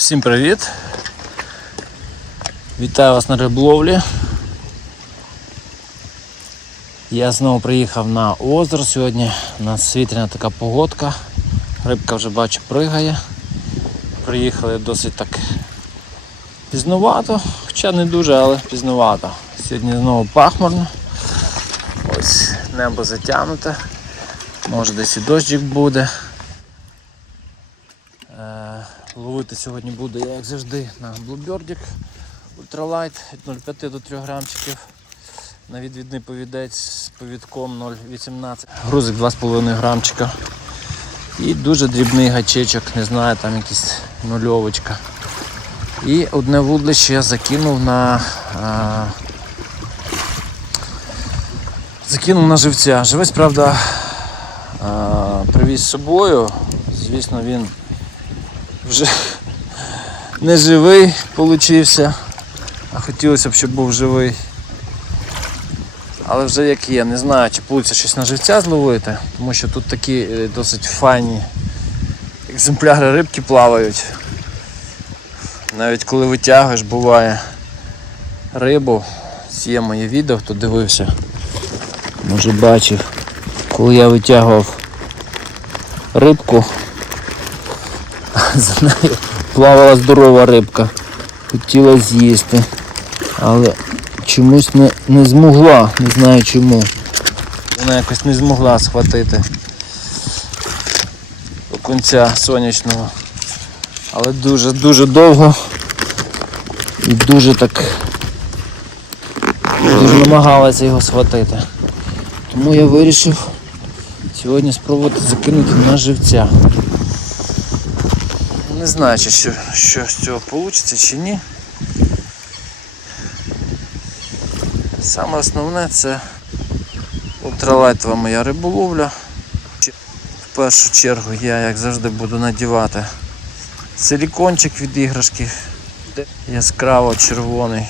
Всім привіт! Вітаю вас на риболовлі. Я знову приїхав на озеро сьогодні. У нас вітряна така погодка. Рибка вже бачу пригає. Приїхали досить так пізнувато, хоча не дуже, але пізнувато. Сьогодні знову пахмурно. Ось небо затягнуте. Може десь і дощик буде. Ловити сьогодні буду я, як завжди, на Bluebird Ultralight від 0,5 до 3 грамчиків. На відвідний повідець з повідком 0,18. Грузик 2,5 грамчика. І дуже дрібний гачечок, не знаю, там якийсь нульовочка. І одне вудлище я закинув на. А, закинув на живця. Живець, правда, а, привіз з собою. Звісно, він вже не живий получився, а хотілося б, щоб був живий. Але вже як є, не знаю, чи вийде щось на живця зловити, тому що тут такі е, досить файні екземпляри рибки плавають. Навіть коли витягуєш, буває рибу, є моє відео, хто дивився, може бачив, коли я витягував рибку, за нею плавала здорова рибка. Хотіла з'їсти. Але чомусь не, не змогла, не знаю чому. Вона якось не змогла схватити кінця сонячного. Але дуже-дуже довго і дуже так дуже намагалася його схватити. Тому я вирішив сьогодні спробувати закинути на живця. Не знаю, що, що з цього вийде чи ні. Саме основне це ультралайтова моя риболовля. В першу чергу я, як завжди, буду надівати силікончик від іграшки. Яскраво червоний,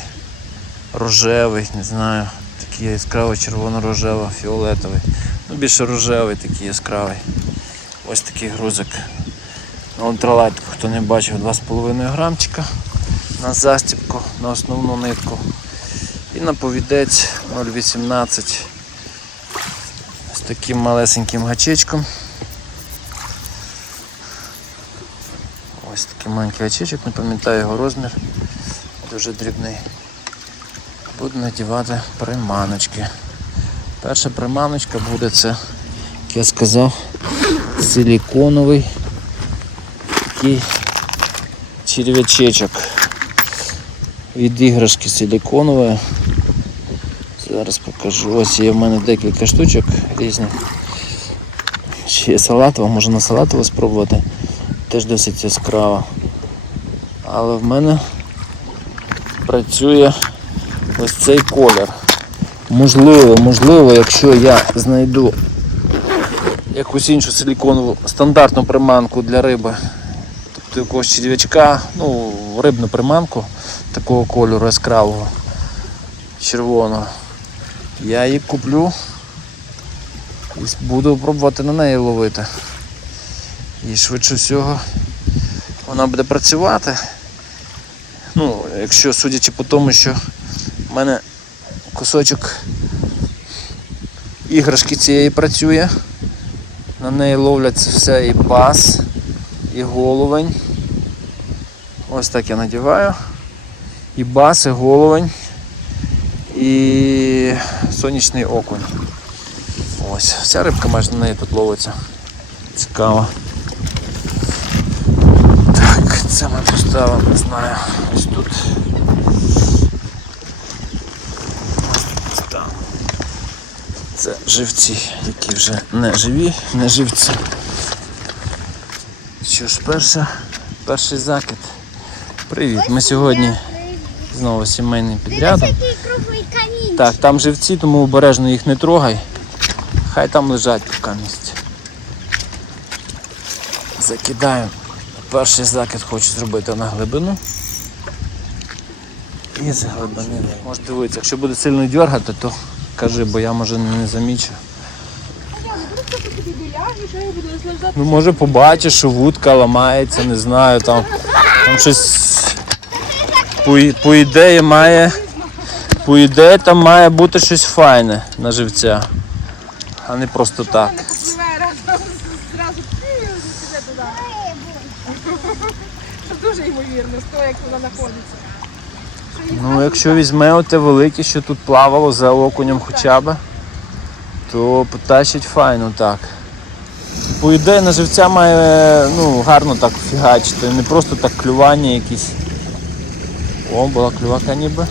рожевий, не знаю, такий яскраво червоно-рожево, фіолетовий. Ну більше рожевий такий яскравий. Ось такий грузик. Ультралайтку, хто не бачив, 2,5 грамчика на застібку, на основну нитку. І на повідець 0,18 з таким малесеньким гачечком. Ось такий маленький гачечок, не пам'ятаю його розмір, дуже дрібний. Буду надівати приманочки. Перша приманочка буде це, як я сказав, силіконовий такий черв'ячечок від іграшки силіконової. Зараз покажу. Ось є в мене декілька штучок різних. Ще є салатова, можна на салатову спробувати. Теж досить яскрава. Але в мене працює ось цей колір. Можливо, можливо, якщо я знайду якусь іншу силіконову стандартну приманку для риби, якогось черв'ячка, ну, рибну приманку такого кольору яскравого, червоного, я її куплю і буду пробувати на неї ловити. І швидше всього вона буде працювати. Ну, якщо судячи по тому, що в мене кусочок іграшки цієї працює, на неї ловлять це все і бас, і головень. Ось так я надіваю. І бас, і головень, і сонячний окунь. Ось, вся рибка майже на неї тут ловиться. Цікаво. Так, це ми поставимо, не знаю, ось тут. Це живці, які вже не живі, не живці. Що ж, перша, перший закид. Привіт, ми сьогодні знову круглий камінь. Так, там живці, тому обережно їх не трогай. Хай там лежать поки місці. Закидаю. Перший закид хочу зробити на глибину. І з глибини. Може дивитися, якщо буде сильно дергати, то кажи, бо я може не замічу. Ну може побачиш, що вудка ламається, не знаю там. Там щось по, по ідеї має. По ідеї там має бути щось файне на живця. А не просто так. Що дуже ймовірно, з того, як вона знаходиться. Ну, якщо візьме оте велике, що тут плавало за окунем хоча б, то потащить файно так. По ідеї на живця має ну, гарно так фігачити, не просто так клювання якісь. О, була клювака ніби.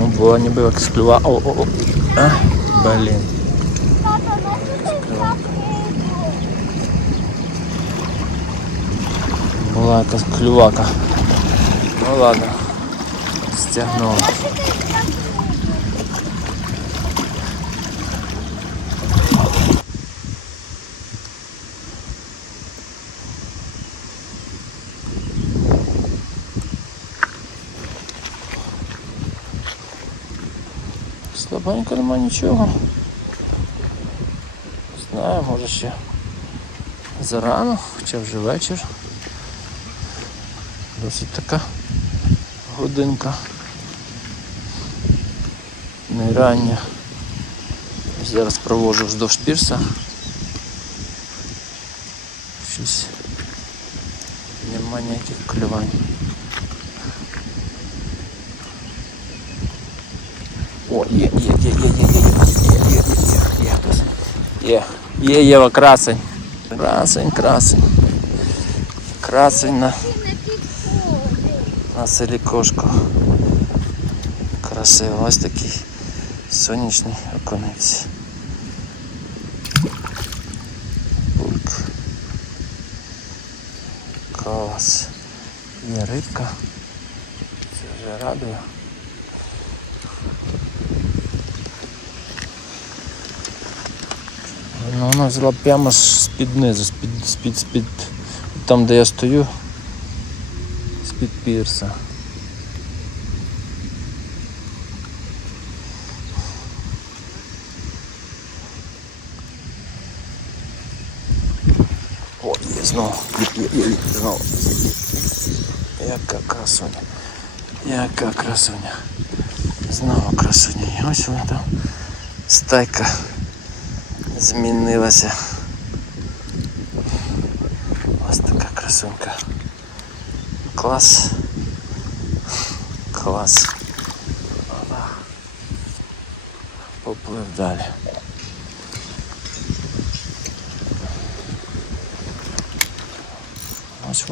Ну, була ніби як склюва. О, о, о. А, блін. Була якась клювака. Ну ладно. Стягнула. Слабенько нема нічого. Знаю, може ще зарано, хоча вже вечір. Досить така годинка. Рання. Зараз проводжу вздовж пірса. Щось нема ніяких клювань. О, є, є, є, є, є, є, є, є, є, є, є, хтось. Є, є, Єва, красень. Красень, красень. Красень на, на селі кошку. Красиво, ось такий сонячний оконець. Пук. Клас. Є рибка. Це вже радує. Ну, вона взяла прямо з під низу, з-під, з-під, з-під, там де я стою, з-під пірса. знову, є, є, є, є, знову. Є, є, є. Яка красуня. Яка красуня. Знову красуня. І ось вона там стайка змінилася. Ось така красунька. Клас. Клас. Опа. Поплив далі.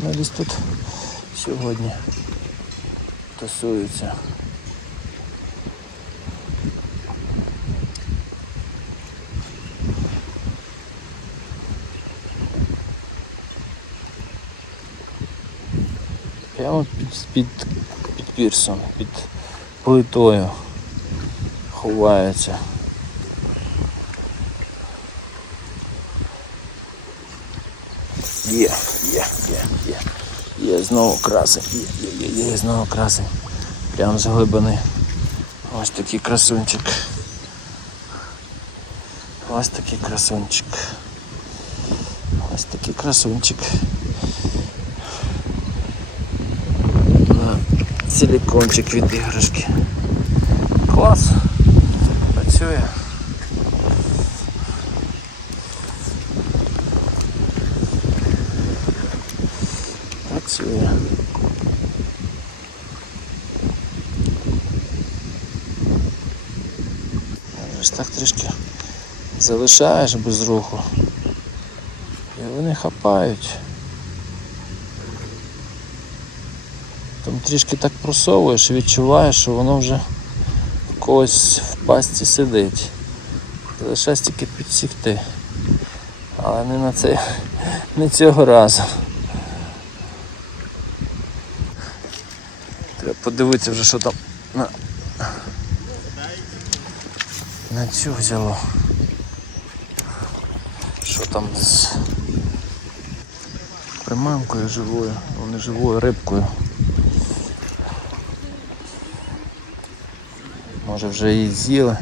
Вони десь тут сьогодні тусуються. Прямо під, під, під пірсом, під плитою ховаються. Є, є. Є знову красень. Є, є, є, є знову красень. Прямо з глибини. Ось такий красунчик. Ось такий красунчик. Ось такий красунчик. Силикончик від іграшки. Клас. Працює. Працює. Ось так трішки залишаєш без руху. І вони хапають. Там трішки так просовуєш і відчуваєш, що воно вже в когось в пасті сидить. Залишається тільки підсікти. Але не на це, не цього разу. подивитися вже що там на на цю взяло. Що там з приманкою живою, ну не живою рибкою. Може вже її з'їли.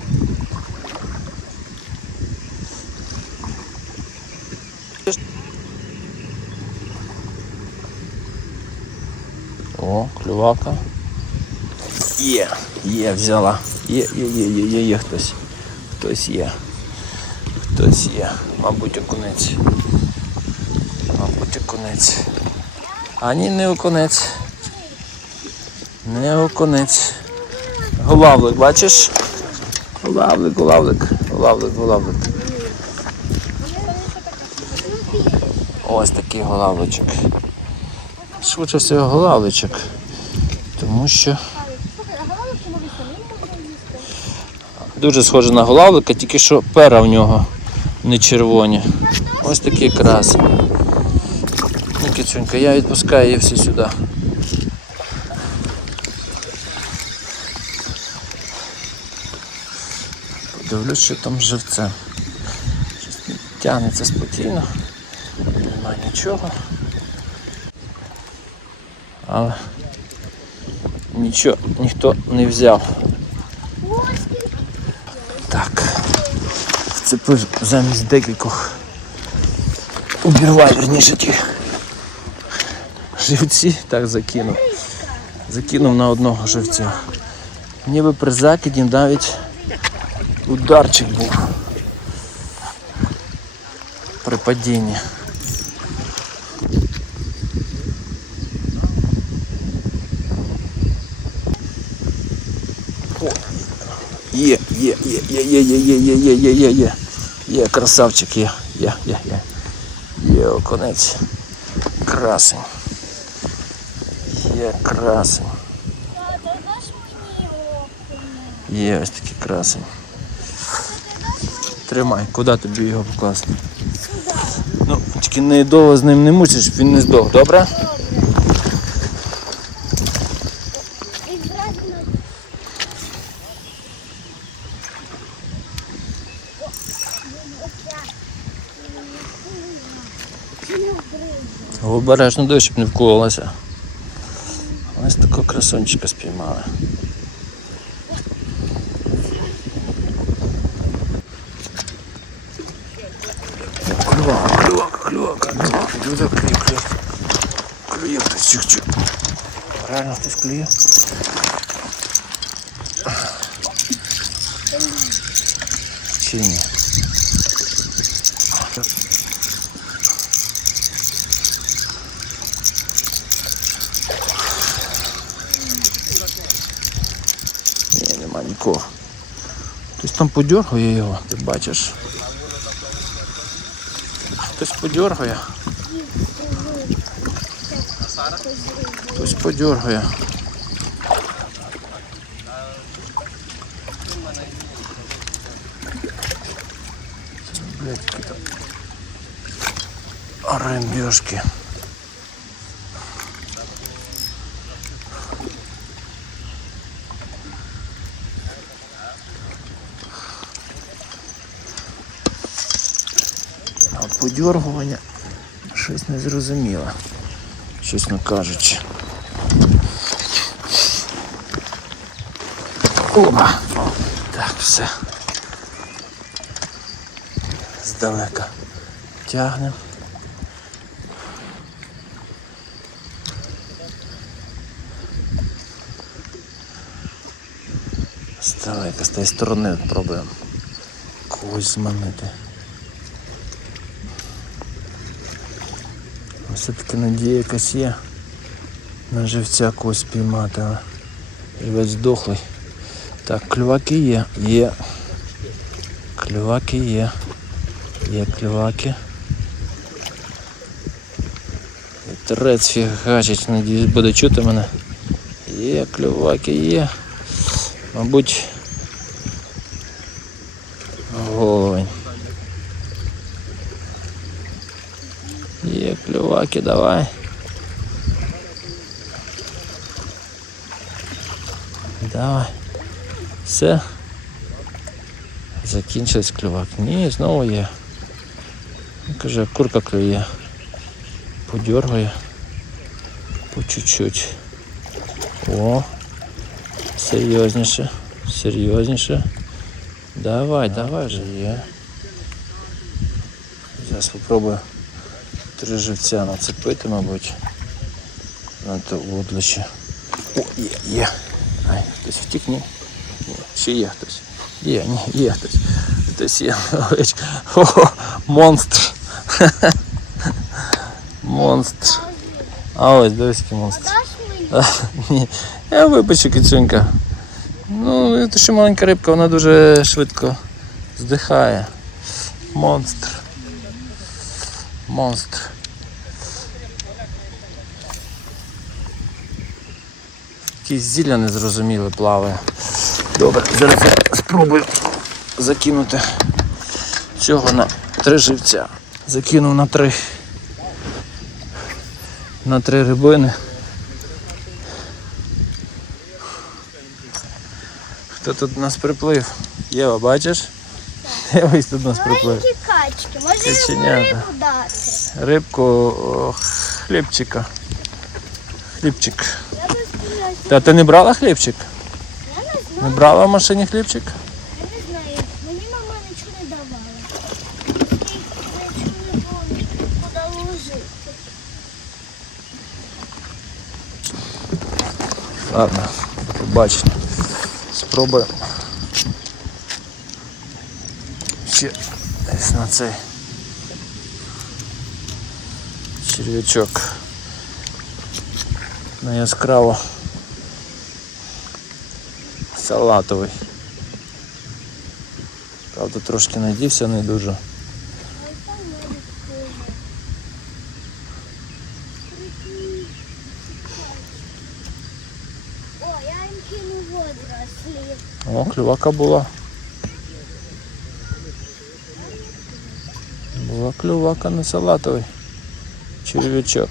О, клювака. Є, є, взяла. Є, є, є, є, є, є хтось. Хтось є. Хтось є. Мабуть, окунець. Мабуть, окунець. А ні, не окунець. Не окунець. Гулавлик, бачиш? Гулавлик, гулавлик, гулавлик, гулавлик. Ось такий голавличок. Швидше всього голавличок. Тому що Слухай, а галочку може самим можна їсти? Дуже схоже на голавлика, тільки що пера в нього не червоні. Ось такий крас. Ну, кицюнька, я відпускаю її всі сюди. Подивлюсь, що там з живцем. Щось тягнеться спокійно. Нема нічого. Але нічого ніхто не взяв. Так. Вцепив замість декількох. Убірвай, верніше ті. Живці так закинув. Закинув на одного живця. Ніби при закиді навіть ударчик був. При падінні. Є, є, є, є, є, є, є, є, є, є, є, є. Є, красавчик, є, є, є, є. Є оконець. Красень. Є красень. Є ось такий красень. Тримай, куди тобі його покласти? Ну, тільки не довго з ним не мучиш, він не здох, добре? Обережно дощ, щоб не вкололася. Ось такого красончика спіймали. Клювака, клювака, клювака, клює, клює, клює. Клює хтось чух-чух. Реально хтось клює. Чи ні? Ні, нема нікого. Хтось там подергає його, ти бачиш? Хтось подергає. Хтось подергає. Блять, какие-то рыбешки. А подергування щось незрозуміле, чесно кажучи. Опа! Так, все. Здалека тягнемо. Здалека, з тієї сторони пробуємо когось зманити. Все-таки надія якась є на живця когось спіймати, але живець здохлий. Так, клюваки є, є. Клюваки є. Є клюваки. Вітерець фігачить, надіюсь, буде чути мене. Є клюваки, є. Мабуть. клюваки, давай. Давай. Все. Закінчились клювак. Ні, знову є. Ну, Каже, курка клює. Подергає. По чуть-чуть. О. Серйозніше. Серйозніше. Давай, давай вже є. Зараз спробую Три живця нацепити, мабуть. На то удлище. О, є, є. Ай, хтось втік, ні? Ні, ще є хтось. Є, ні, є хтось. Хтось є. О, монстр. монстр. А ось дивись, який монстр. А, Ні, я вибачу кицюнька. Ну, це ще маленька рибка, вона дуже швидко здихає. Монстр. Монстр. Якийсь зілля незрозуміле плаває. Добре, зараз я спробую закинути цього на три живця. Закинув на три. На три рибини. Хто тут у нас приплив? Єва, бачиш? Єва тут у нас приплив. Маленькі качки. Може йому рибу дати? Рибку, хлібчика. Хлібчик. Знаю. Та ти не брала хлібчик? Я не Не брала в машині хлібчик? Я не знаю. Мені мама нічого не давала. Нічого не було куди ложити. Ладно, побачимо. Спробуємо. Ще десь на цей черв'ячок. На яскраво салатовий. Правда, трошки надівся не дуже. Ой, там навіть сильно. Прикинь. О, я їм кину водорослі. О, клювака була. Була клювака на салатовий Черв'ячок.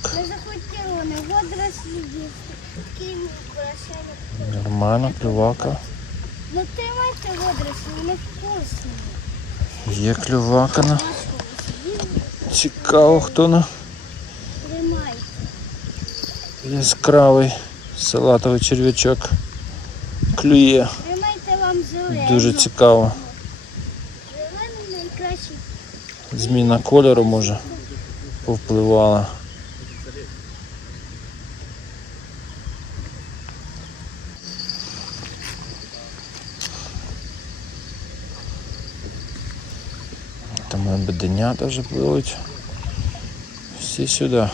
Водорослі їсти. Нормально, клювака. Ну тримайте водорослі, вони вкусні. Є клювака на. Цікаво, хто на Тримайте. яскравий салатовий черв'ячок клює. Тримайте вам зелену. Дуже цікаво. Зміна кольору може повпливала. Там беденята вже пливуть. Всі сюди.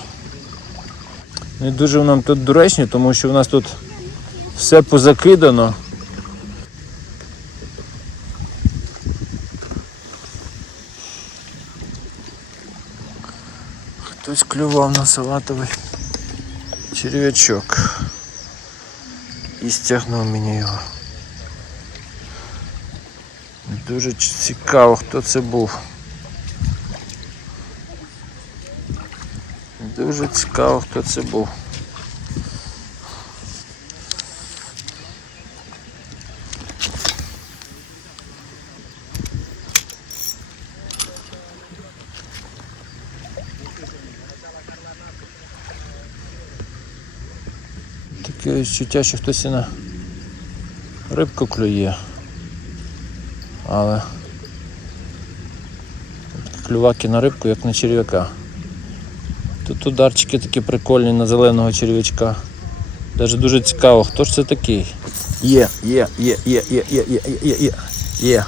Не дуже нам тут доречні, тому що в нас тут все позакидано. Хтось клював на салатовий черв'ячок. І стягнув мені його. Дуже цікаво, хто це був. Дуже цікаво, хто це був. Відчуття, що хтось і на рибку клює. Але клюваки на рибку, як на черв'яка. Тут ударчики такі прикольні на зеленого черв'ячка. Даже дуже цікаво, хто ж це такий? Є, є, є, є, є, є, є, є, є, є,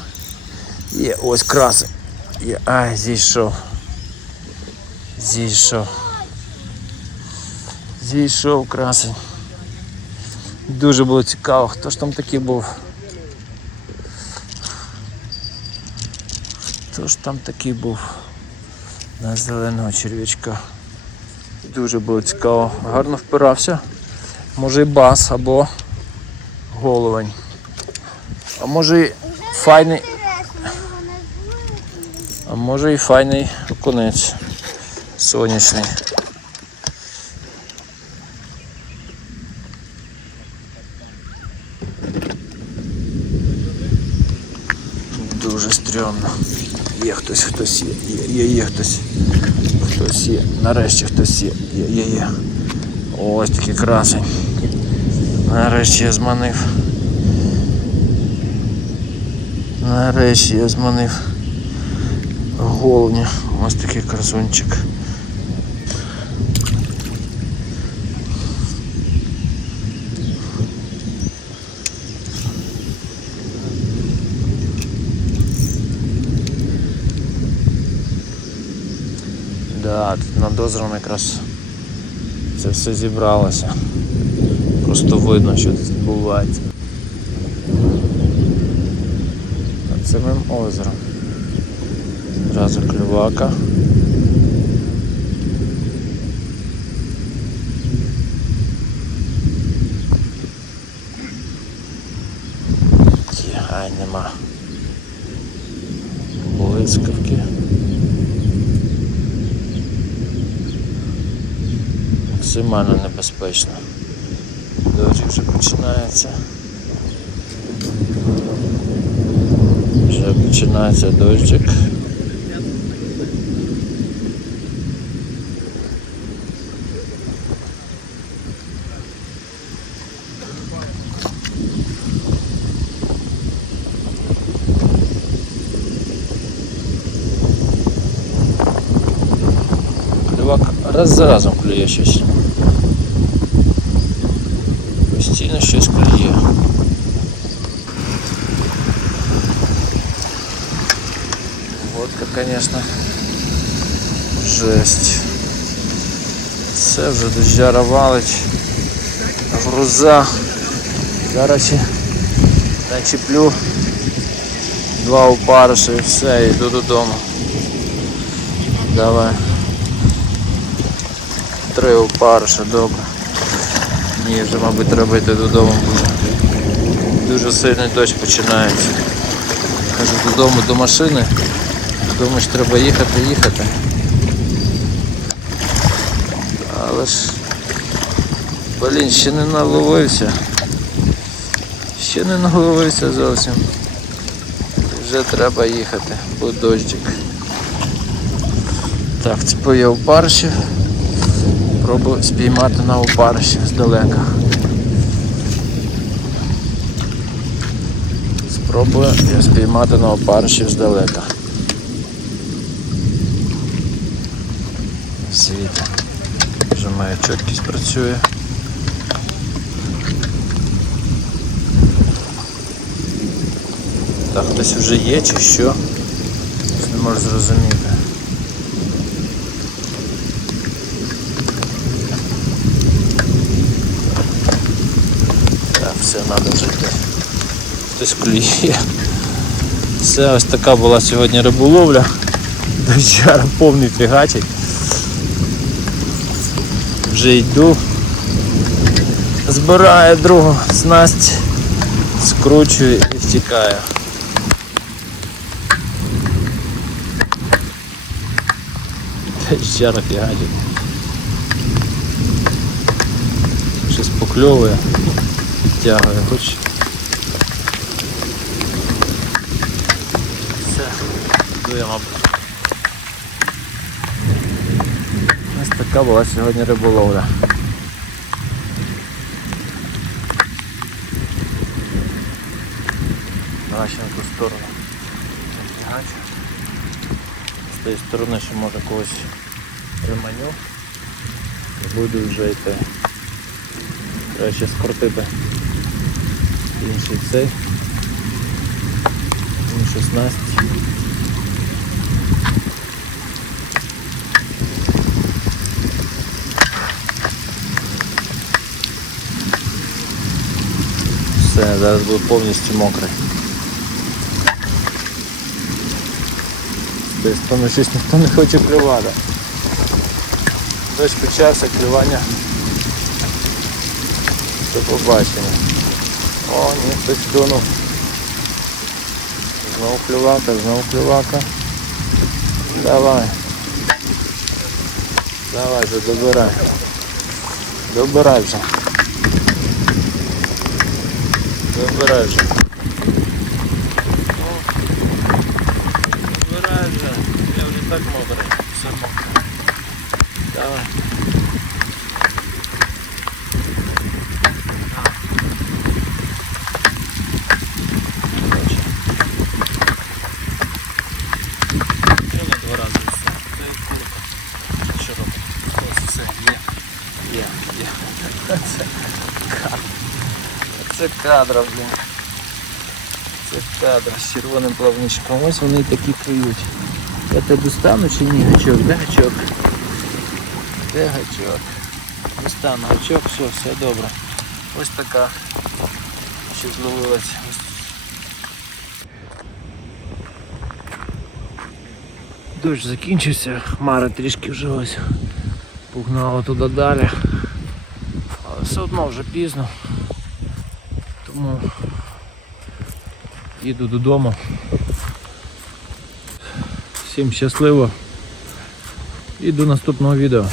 є. Ось красень. Є. Ай, зійшов. Зійшов. Зійшов красень. Дуже було цікаво, хто ж там такий був. Хто ж там такий був на зеленого черв'ячка. Дуже було цікаво. Гарно впирався. Може і бас або головень. А може і файний, а може і файний окунець сонячний. Дуже стрьомно. Є хтось, хтось є, є, є, є хтось. Хтось є. Нарешті хтось є. Є, є, є. Ось такий красень. Нарешті я зманив. Нарешті я зманив головня. Ось такий красунчик. Да, тут над озером якраз це все зібралося. Просто видно, що тут відбувається. Над самим озером. Зразу клювака. Ай, нема. Блискавки. Максимально небезпечно. Дощик вже починається. Вже починається дощик. раз за разом клює щось. Постійно щось клює. Водка, конечно, жесть. Все вже дождяра валить. Груза. Зараз ще начеплю два опариша і все, йду додому. Давай. Три опариша, добре. Ні, вже, мабуть, треба йти додому буде. Дуже сильний дощ починається. Кажу додому до машини. Думаєш, треба їхати, їхати. Але ж блін, ще не наловився. Ще не наловився зовсім. Вже треба їхати, бо дощик. Так, я опаришів. Пробую спіймати на опариші здалека. Спробую я спіймати на опаришів здалека. Світ. Вже моя чіткість працює. Так, хтось вже є чи що? Не можу зрозуміти. Так, все, треба вже йти. Хтось клює. Все, ось така була сьогодні риболовля. Дощара повний фігачик. Вже йду. Збираю другу снасть, скручую і втікаю. Дощара фігачик. Щось покльовує, тягує, хоч. Все, мабуть. Ось така була сьогодні риболовля. Давай ще на ту сторону. З тієї сторони ще може когось реманю. Буду вже йти. Треба ще скрутити інший цей. Іншу снасть. Все, зараз буде повністю мокрий. З сторони щось ніхто не хоче клювати. Дощ почався, клювання. До побачення. О, ні, хтось клюнув. Знову клювака, знову клювака. Давай. Давай вже добирай. Добирай вже. Добирай вже. Добирай вже. Я вже так мокрий. Все мокре. Давай. Це кадра, блін. Це кадр з червоним плавничком. Ось вони такі клюють. Я достану чи ні, гачок, де гачок? Де гачок? Дістану гачок, все, все добре. Ось така. Ще зловилась. Дощ закінчився, хмари трішки вже ось погнало туди далі. Але все одно вже пізно. Тому їду додому. Всім щасливо і до наступного відео.